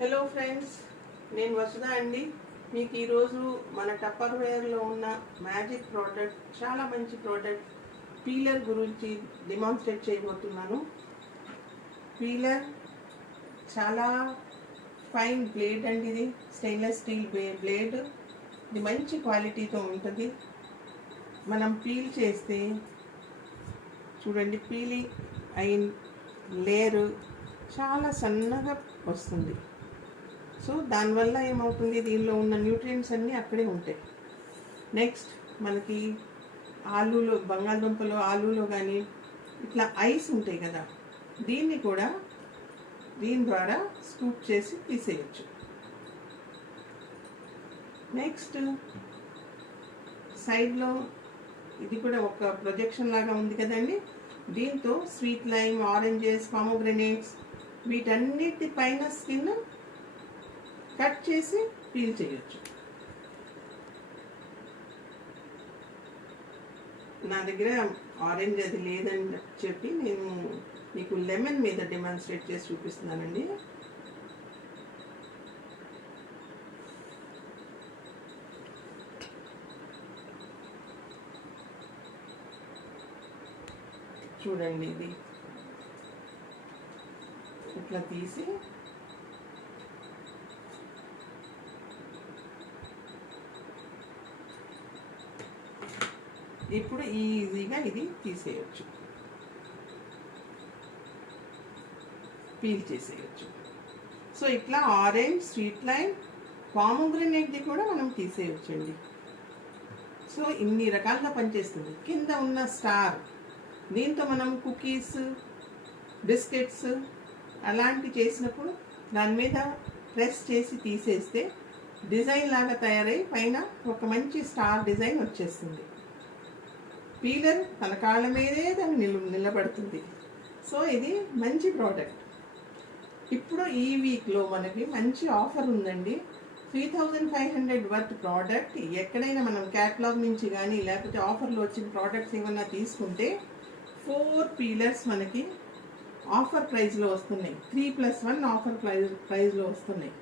Hello friends, నేను వసుదా అండి. మీకు ఈరోజు మన టప్పర్వేర్లో ఉన్న మ్యాజిక్ ప్రోడక్ట్, చాలా మంచి ప్రోడక్ట్ పీలర్ గురించి డెమాన్స్ట్రేట్ చేయబోతున్నాను. పీలర్ చాలా ఫైన్ బ్లేడ్ అండి. ఇది స్టెయిన్లెస్ స్టీల్ బ్లేడ్. ఇది మంచి క్వాలిటీతో ఉంటుంది. మనం పీల్ చేస్తే చూడండి, పీలింగ్ అయిన లేయర్ చాలా సన్నగా వస్తుంది. సో దానివల్ల ఏమవుతుంది, దీనిలో ఉన్న న్యూట్రియంట్స్ అన్నీ అక్కడే ఉంటాయి. నెక్స్ట్ మనకి బంగాళదుంపలో ఆలూలో కానీ ఇట్లా ఐస్ ఉంటాయి కదా, దీన్ని కూడా దీని ద్వారా స్కూప్ చేసి తీసేయచ్చు. నెక్స్ట్ సైడ్లో ఇది కూడా ఒక ప్రొజెక్షన్ లాగా ఉంది కదండి. దీంతో స్వీట్ లైమ్, ఆరెంజెస్, పామోగ్రెనేట్స్ వీటన్నిటి పైన స్కిన్ కట్ చేసి పీల్ చేయొచ్చు. నా దగ్గర ఆరెంజ్ అది లేదని చెప్పి నేను మీకు లెమన్ మీద డెమాన్స్ట్రేట్ చేసి చూపిస్తున్నానండి. చూడండి, ఇది ఇట్లా తీసి ఇప్పుడు ఈజీగా ఇది తీసేయచ్చు, పీల్ చేసేయచ్చు. సో ఇట్లా ఆరెంజ్, స్వీట్ లైమ్, పామోగ్రెనేట్ది కూడా మనం తీసేయచ్చు అండి. సో ఇన్ని రకాలుగా పనిచేస్తుంది. కింద ఉన్న స్టార్, దీంతో మనం కుకీస్, బిస్కెట్స్ అలాంటివి చేసినప్పుడు దాని మీద ప్రెస్ చేసి తీసేస్తే డిజైన్ లాగా తయారై పైన ఒక మంచి స్టార్ డిజైన్ వచ్చేస్తుంది. పీలర్ తన కాళ్ళ మీదే దాన్ని నిలబడుతుంది. సో ఇది మంచి ప్రోడక్ట్. ఇప్పుడు ఈ వీక్లో మనకి మంచి ఆఫర్ ఉందండి. 3500 వర్త్ ప్రోడక్ట్ ఎక్కడైనా మనం క్యాటలాగ్ నుంచి కానీ లేకపోతే ఆఫర్లో వచ్చిన ప్రోడక్ట్స్ ఏమన్నా తీసుకుంటే 4 పీలర్స్ మనకి ఆఫర్ ప్రైస్లో వస్తున్నాయి. 3+1 ఆఫర్ ప్రైస్లో వస్తున్నాయి.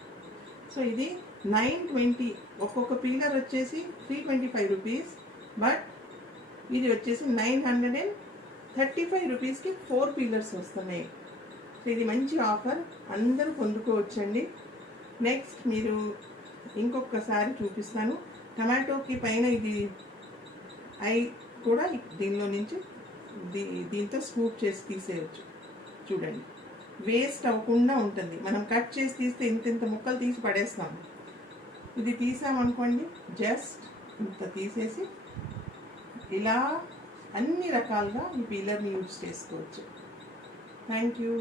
సో ఇది 920, ఒక్కొక్క పీలర్ వచ్చేసి 325 రూపీస్. బట్ ఇది వచ్చేసి 935 రూపీస్కి 4 పీలర్స్ వస్తున్నాయి. సో ఇది మంచి ఆఫర్, అందరూ పొందుకోవచ్చండి. నెక్స్ట్ మీరు ఇంకొకసారి చూపిస్తాను. టమాటోకి పైన ఇది ఐ కూడా దీనిలో నుంచి దీంతో స్కూప్ చేసి తీసేయచ్చు. చూడండి, వేస్ట్ అవ్వకుండా ఉంటుంది. మనం కట్ చేసి తీస్తే ఇంత ముక్కలు తీసి పడేస్తాము. ఇది తీసామనుకోండి, జస్ట్ ఇంత తీసేసి ఇలా అన్ని రకాలుగా ఈ పీలర్ని యూజ్ చేసుకోవచ్చు. Thank you.